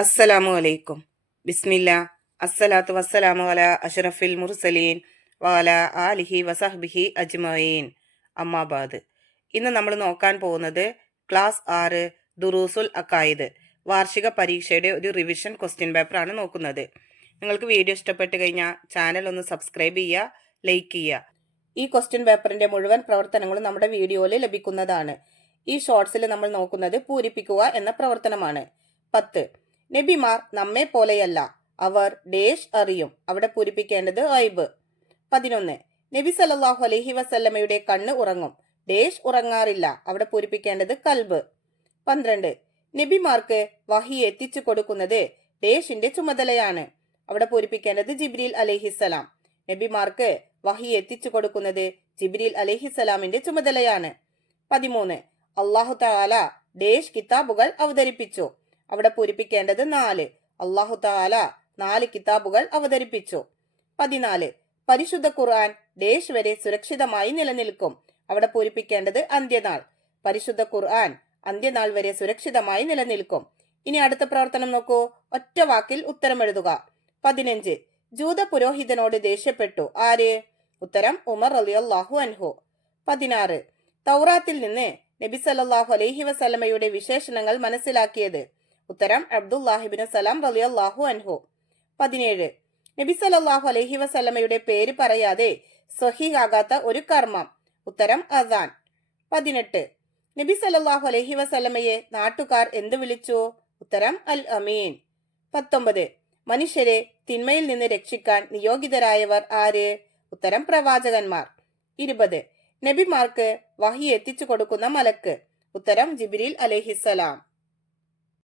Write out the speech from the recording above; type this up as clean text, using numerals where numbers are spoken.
അസ്സലാമു അലൈക്കും. ബിസ്മില്ല. അസ്സലാത്തു വസ്സലാമു അലാ അഷ്റഫിൽ മുർസലീൻ വഅല ആലിഹി വസഹ്ബിഹി അജ്മഈൻ. അമ്മാബാദ്. ഇന്ന് നമ്മൾ നോക്കാൻ പോകുന്നത് ക്ലാസ് 6 ദുറൂസുൽ അഖായിദ് വാർഷിക പരീക്ഷയുടെ ഒരു റിവിഷൻ ക്വസ്റ്റ്യൻ പേപ്പറാണ് നോക്കുന്നത്. നിങ്ങൾക്ക് വീഡിയോ ഇഷ്ടപ്പെട്ട് കഴിഞ്ഞാൽ ചാനൽ ഒന്ന് സബ്സ്ക്രൈബ് ചെയ്യുക, ലൈക്ക് ചെയ്യുക. ഈ ക്വസ്റ്റ്യൻ പേപ്പറിന്റെ മുഴുവൻ പ്രവർത്തനങ്ങളും നമ്മുടെ വീഡിയോയിൽ ലഭിക്കുന്നതാണ്. ഈ ഷോർട്സിൽ നമ്മൾ നോക്കുന്നത് പൂരിപ്പിക്കുക എന്ന പ്രവർത്തനമാണ്. 10. നബിമാർ നമ്മെ പോലെയല്ല, അവർ ഡേഷ് അറിയും. അവിടെ പൂരിപ്പിക്കേണ്ടത് ഐബ്. 11. നബി സല്ലല്ലാഹു അലൈഹി വസല്ലമയുടെ കണ്ണ് ഉറങ്ങും, ഡേഷ് ഉറങ്ങാറില്ല. അവിടെ പൂരിപ്പിക്കേണ്ടത് കൽബ്. 12. നബിമാർക്ക് വഹി എത്തിച്ചു കൊടുക്കുന്നത് ഡേഷിന്റെ ചുമതലയാണ്. അവിടെ പൂരിപ്പിക്കേണ്ടത് ജിബ്രീൽ അലൈഹിസ്സലാം. നബിമാർക്ക് വഹി എത്തിച്ചു കൊടുക്കുന്നത് ജിബ്രീൽ അലൈഹിസ്സലാമിന്റെ ചുമതലയാണ്. 13. അല്ലാഹു തആല ഡേഷ് കിതാബുകൾ അവതരിപ്പിച്ചു. അവിടെ പൂരിപ്പിക്കേണ്ടത് 4. അല്ലാഹു തആല 4 കിതാബുകൾ അവതരിപ്പിച്ചു. 14. പരിശുദ്ധ ഖുർആൻ ഡേഷ് വരെ സുരക്ഷിതമായി നിലനിൽക്കും. അവിടെ പൂരിപ്പിക്കേണ്ടത് അന്ത്യനാൾ. പരിശുദ്ധ ഖുർആൻ അന്ത്യനാൾ വരെ സുരക്ഷിതമായി നിലനിൽക്കും. ഇനി അടുത്ത പ്രവർത്തനം നോക്കൂ. ഒറ്റ വാക്കിൽ ഉത്തരം എഴുതുക. 15. ജൂത പുരോഹിതനോട് ദേഷ്യപ്പെട്ടു. ആര്? ഉത്തരം ഉമർ റളിയല്ലാഹു അൻഹു. 16. തൗറാത്തിൽ നിന്ന് നബി സല്ലല്ലാഹു അലൈഹി വസല്ലമയുടെ വിശേഷണങ്ങൾ മനസ്സിലാക്കിയത്. ഉത്തരം അബ്ദുല്ലാഹിബ്നു സലാം റളിയല്ലാഹു അൻഹു. 17. നബി സല്ലല്ലാഹു അലൈഹി വസല്ലമയുടെ പേര് പറയാതെ സ്വഹീഹാകാത്ത ഒരു കർമ്മം. ഉത്തരം അസാൻ. 18. നബി സല്ലല്ലാഹു അലൈഹി വസല്ലമയെ നാട്ടുകാർ എന്ത് വിളിച്ചു? ഉത്തരം അൽ അമീൻ. 19. മനുഷ്യരെ തിന്മയിൽ നിന്ന് രക്ഷിക്കാൻ നിയോഗിതരായവർ ആര്? ഉത്തരം പ്രവാചകന്മാർ. 20. നബിമാർക്ക് വഹി എത്തിച്ചു കൊടുക്കുന്ന മലക്ക്. ഉത്തരം ജിബ്രീൽ അലൈഹിസ്സലാം.